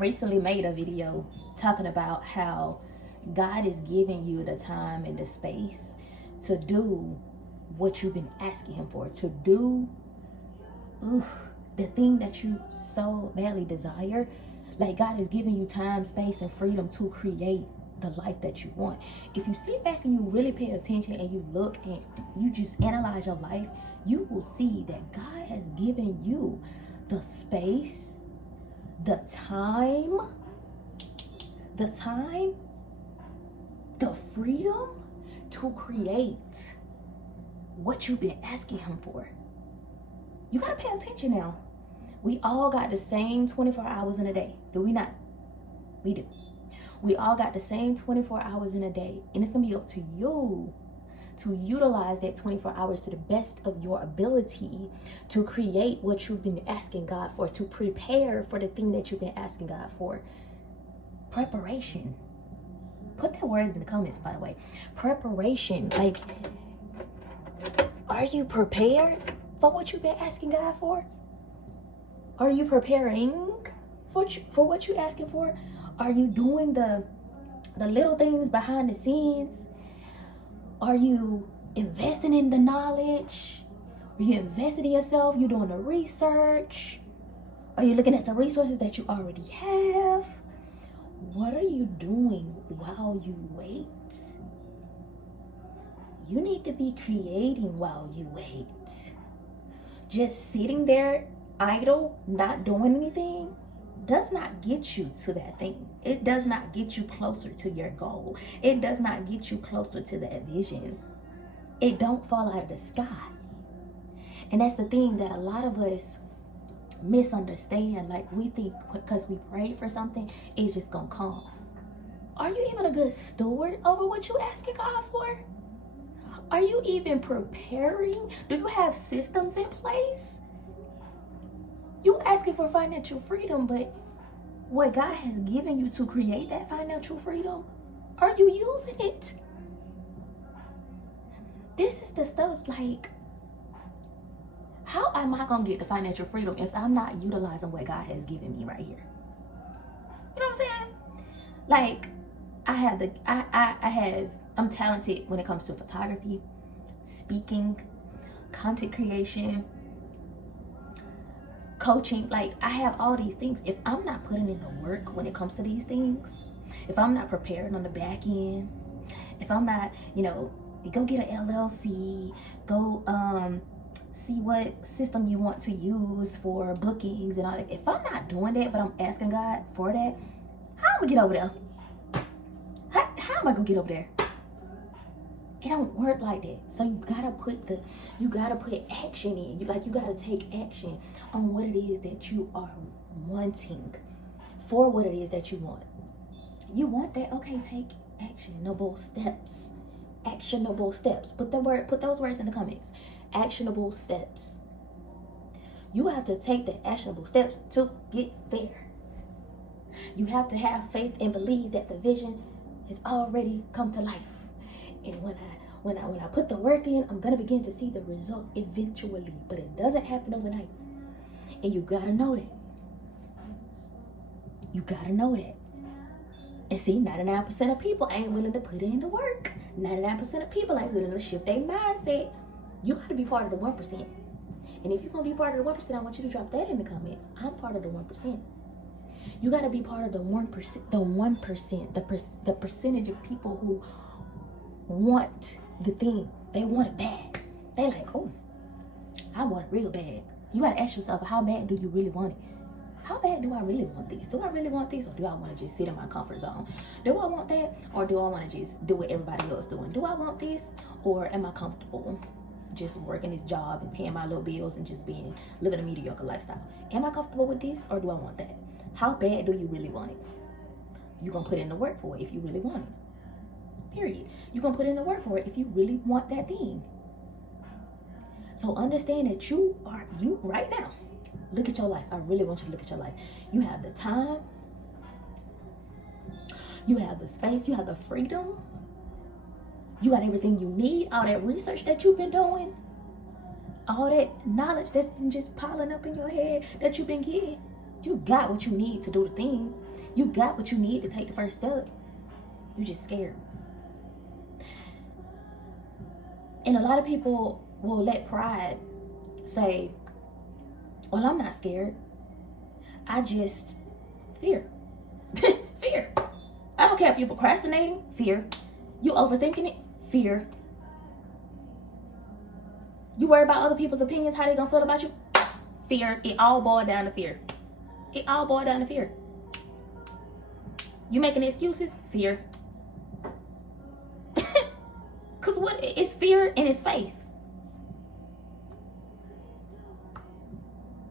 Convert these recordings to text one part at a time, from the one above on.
recently made a video talking about how God is giving you the time and the space to do what you've been asking him for, to do the thing that you so badly desire. Like, God is giving you time, space, and freedom to create the life that you want. If you sit back and you really pay attention and you look and you just analyze your life, you will see that God has given you the space, the time, the freedom to create what you've been asking him for. You gotta pay attention now. We all got the same 24 hours in a day, do we not? We do. We all got the same 24 hours in a day, and it's gonna be up to you to utilize that 24 hours to the best of your ability to create what you've been asking God for, to prepare for the thing that you've been asking God for. Preparation. Put that word in the comments, by the way. Preparation. Like, are you prepared for what you've been asking God for? Are you preparing for what you're asking for? Are you doing the little things behind the scenes? Are you investing in the knowledge? Are you investing in yourself? You doing the research? Are you looking at the resources that you already have? What are you doing while you wait? You need to be creating while you wait. Just sitting there idle, not doing anything, does not get you to that thing. It does not get you closer to your goal. It does not get you closer to that vision. It don't fall out of the sky. And that's the thing that a lot of us misunderstand. Like, we think because we prayed for something, it's just gonna come. Are you even a good steward over what you asking God for? Are you even preparing? Do you have systems in place? You asking for financial freedom, but what God has given you to create that financial freedom, are you using it? This is the stuff, like, how am I gonna get the financial freedom if I'm not utilizing what God has given me right here? You know what I'm saying? Like, I'm talented when it comes to photography, speaking, content creation, coaching. Like, I have all these things. If I'm not putting in the work when it comes to these things, if I'm not preparing on the back end, if I'm not, go get an LLC, go see what system you want to use for bookings and all that. If I'm not doing that, but I'm asking God for that, how am I gonna get over there? How am I gonna get over there? It don't work like that. So you gotta put action in. You gotta take action on what it is that you are wanting, for what it is that you want. You want that? Okay, take actionable steps. Actionable steps. Put those words in the comments. Actionable steps. You have to take the actionable steps to get there. You have to have faith and believe that the vision has already come to life. And when I put the work in, I'm gonna begin to see the results eventually. But it doesn't happen overnight. And you gotta know that. You gotta know that. And see, 99% of people ain't willing to put in the work. 99% of people ain't willing to shift their mindset. You gotta be part of the 1%. And if you're gonna be part of the 1%, I want you to drop that in the comments. I'm part of the 1%. You gotta be part of the 1%, the percentage of people who want the thing. They want it bad. They like, oh, I want it real bad. You gotta ask yourself, how bad do you really want it? How bad do I really want this? Do I really want this, or do I want to just sit in my comfort zone? Do I want that, or do I want to just do what everybody else doing? Do I want this, or am I comfortable just working this job and paying my little bills and just living a mediocre lifestyle? Am I comfortable with this, or do I want that? How bad do you really want it? You're gonna put in the work for it if you really want it. Period. You're gonna put in the work for it if you really want that thing. So understand that you right now. Look at your life. I really want you to look at your life. You have the time. You have the space. You have the freedom. You got everything you need. All that research that you've been doing. All that knowledge that's been just piling up in your head that you've been getting. You got what you need to do the thing. You got what you need to take the first step. You just scared. And a lot of people will let pride say, well, I'm not scared. I just fear. Fear. I don't care if you're procrastinating. Fear. You overthinking it. Fear. You worry about other people's opinions, how they gonna feel about you. Fear. It all boiled down to fear. It all boiled down to fear. You making excuses? Fear. Because what? It's fear and it's faith.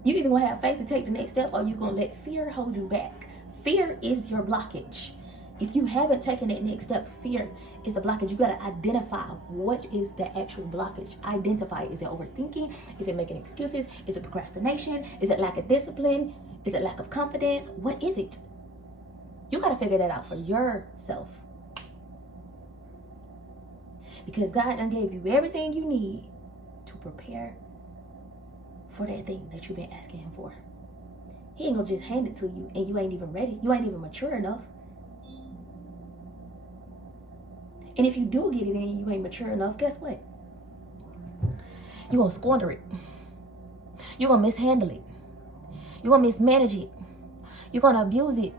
You either gonna have faith to take the next step, or you gonna let fear hold you back. Fear is your blockage. If you haven't taken that next step, fear is the blockage. You gotta identify what is the actual blockage. Identify. Is it overthinking? Is it making excuses? Is it procrastination? Is it lack of discipline? Is it lack of confidence? What is it? You gotta figure that out for yourself. Because God done gave you everything you need to prepare for that thing that you've been asking him for. He ain't gonna just hand it to you and you ain't even ready. You ain't even mature enough. And if you do get it and you ain't mature enough, guess what? You're gonna squander it. You're gonna mishandle it. You're gonna mismanage it. You're gonna abuse it.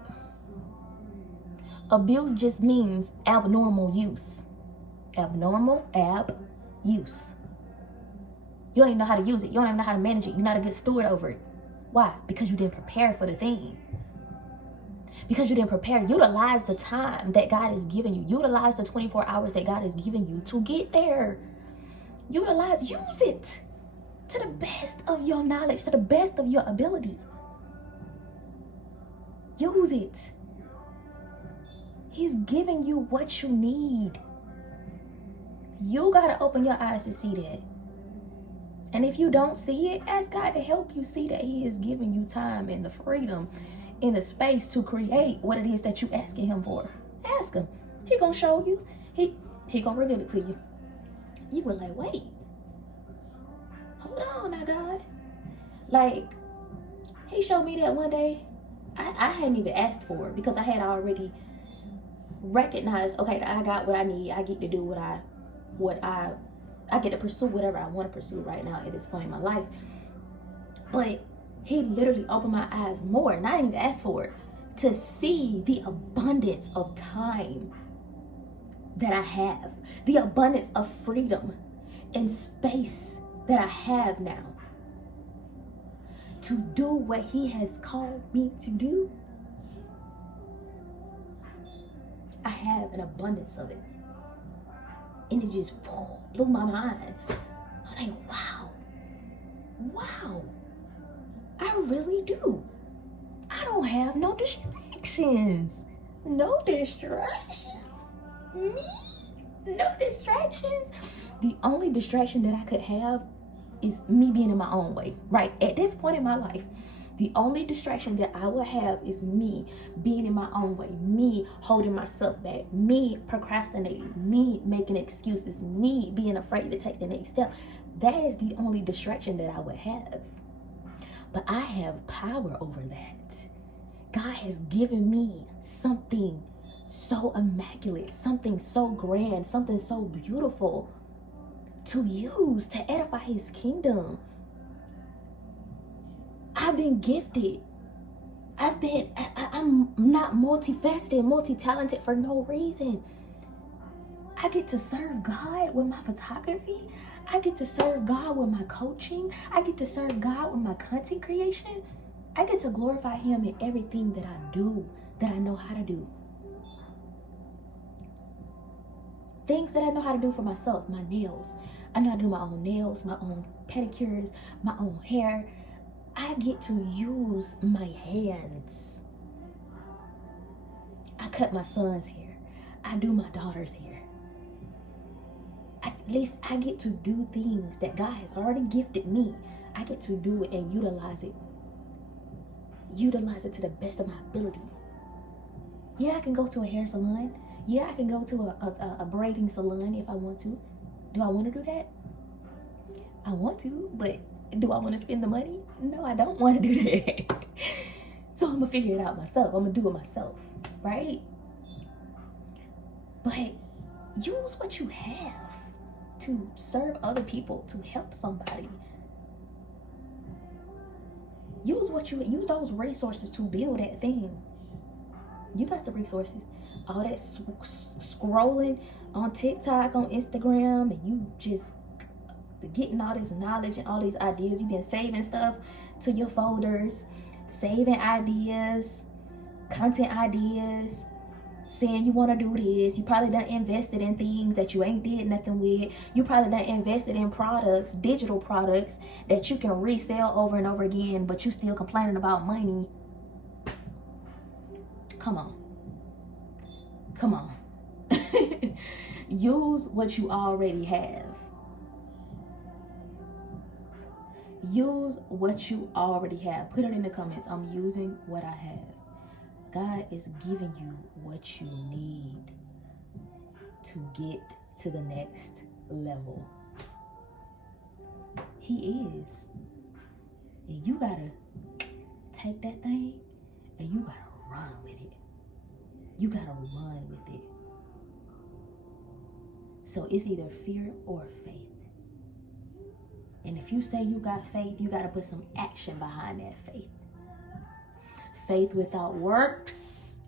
Abuse just means abnormal use. Abnormal, use. You don't even know how to use it. You don't even know how to manage it. You're not a good steward over it. Why? Because you didn't prepare for the thing. Because you didn't prepare. Utilize the time that God has given you. Utilize the 24 hours that God has given you to get there. Use it to the best of your knowledge, to the best of your ability. Use it. He's giving you what you need. You gotta open your eyes to see that. And if you don't see it, ask God to help you see that he is giving you time and the freedom and the space to create what it is that you asking him for. Ask him. He gonna show you. He gonna reveal it to you. You were like, wait. Hold on now, God. Like, he showed me that one day. I hadn't even asked for it because I had already recognized, okay, I got what I need. I get to do I get to pursue whatever I want to pursue right now at this point in my life. But he literally opened my eyes more, and I didn't even ask for it, to see the abundance of time that I have, the abundance of freedom and space that I have now to do what he has called me to do. I have an abundance of it. And it just blew my mind. I was like, wow, I really do. I don't have no distractions. No distractions. Me? No distractions. The only distraction that I could have is me being in my own way, right? At this point in my life, the only distraction that I will have is me being in my own way, me holding myself back, me procrastinating, me making excuses, me being afraid to take the next step. That is the only distraction that I would have. But I have power over that. God has given me something so immaculate, something so grand, something so beautiful to use to edify his kingdom. I've been gifted. I'm not multifaceted, multi-talented for no reason. I get to serve God with my photography. I get to serve God with my coaching. I get to serve God with my content creation. I get to glorify him in everything that I do, that I know how to do. Things that I know how to do for myself, my nails. I know how to do my own nails, my own pedicures, my own hair. I get to use my hands. I cut my son's hair. I do my daughter's hair. At least I get to do things that God has already gifted me. I get to do it and utilize it. Utilize it to the best of my ability. Yeah, I can go to a hair salon. Yeah, I can go to a braiding salon if I want to. Do I want to do that? I want to, but do I want to spend the money? No, I don't want to do that. So I'm gonna figure it out myself. I'm gonna do it myself, right? But use what you have to serve other people, to help somebody. Use those resources to build that thing. You got the resources. All that scrolling on TikTok, on Instagram, and you just getting all this knowledge and all these ideas. You've been saving stuff to your folders, saving ideas, content ideas, saying you want to do this. You probably done invested in things that you ain't did nothing with. You probably done invested in products, digital products that you can resell over and over again, but you still complaining about money. Come on. Come on. Use what you already have. Use what you already have. Put it in the comments. I'm using what I have. God is giving you what you need to get to the next level. He is. And you gotta take that thing and you gotta run with it. You gotta run with it. So it's either fear or faith. And if you say you got faith, you gotta put some action behind that faith. Faith without works,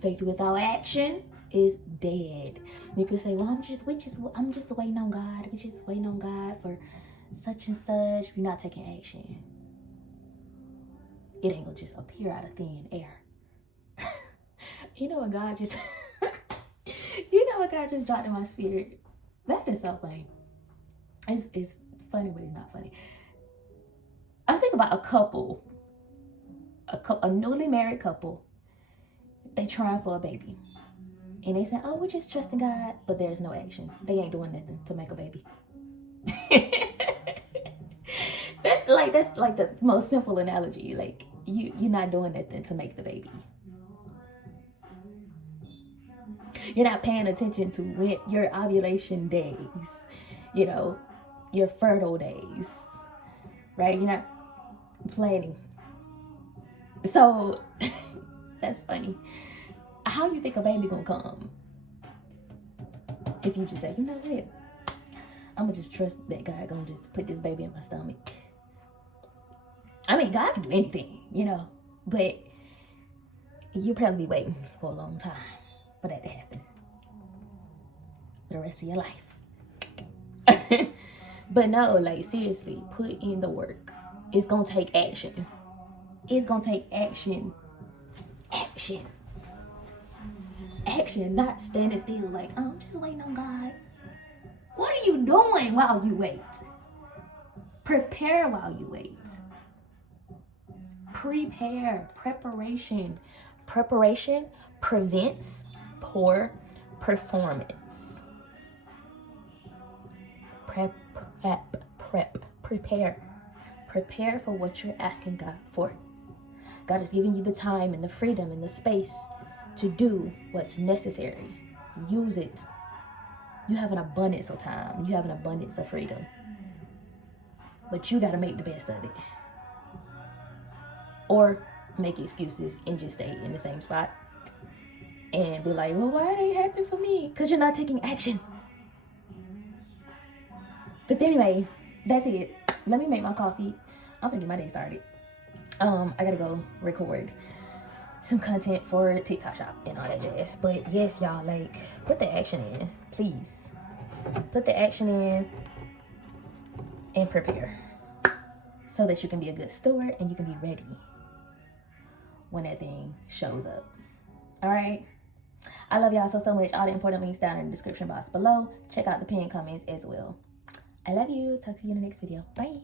faith without action is dead. You can say, well, I'm just waiting on God. We're just waiting on God for such and such. We're not taking action. It ain't gonna just appear out of thin air. You know what God just dropped in my spirit? That is so funny. It's funny, but it's not funny. I think about a newly married couple. They trying for a baby. And they say, oh, we're just trusting God, but there's no action. They ain't doing nothing to make a baby. That's like the most simple analogy. Like you're not doing nothing to make the baby. You're not paying attention to when your ovulation days, your fertile days, right? You're not planning. So that's funny. How you think a baby gonna come? If you just say, you know what? I'm gonna just trust that God gonna just put this baby in my stomach. I mean, God can do anything, but you'll probably be waiting for a long time for that to happen. For the rest of your life. But no, seriously, put in the work. It's gonna take action. It's gonna take action. Action. Action, not standing still oh, I'm just waiting on God. What are you doing while you wait? Prepare while you wait. Prepare. Preparation. Preparation prevents poor performance. Prepare. Prepare for what you're asking God for. God is giving you the time and the freedom and the space to do what's necessary. Use it. You have an abundance of time. You have an abundance of freedom. But you got to make the best of it. Or make excuses and just stay in the same spot. And be like, well, why it ain't happening for me? Because you're not taking action. But anyway, that's it. Let me make my coffee. I'm going to get my day started. I got to go record some content for TikTok shop and all that jazz. But yes, y'all, put the action in, please. Put the action in and prepare so that you can be a good steward and you can be ready when that thing shows up. All right. I love y'all so much. All the important links down in the description box below. Check out the pinned comments as well. I love you. Talk to you in the next video. Bye.